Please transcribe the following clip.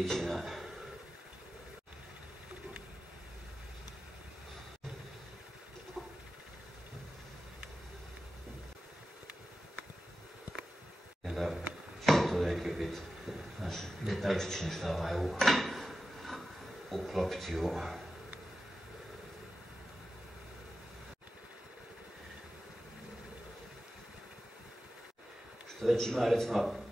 ići na da će to neki biti naš detaljčić nešto uklopiti u što već ima recimo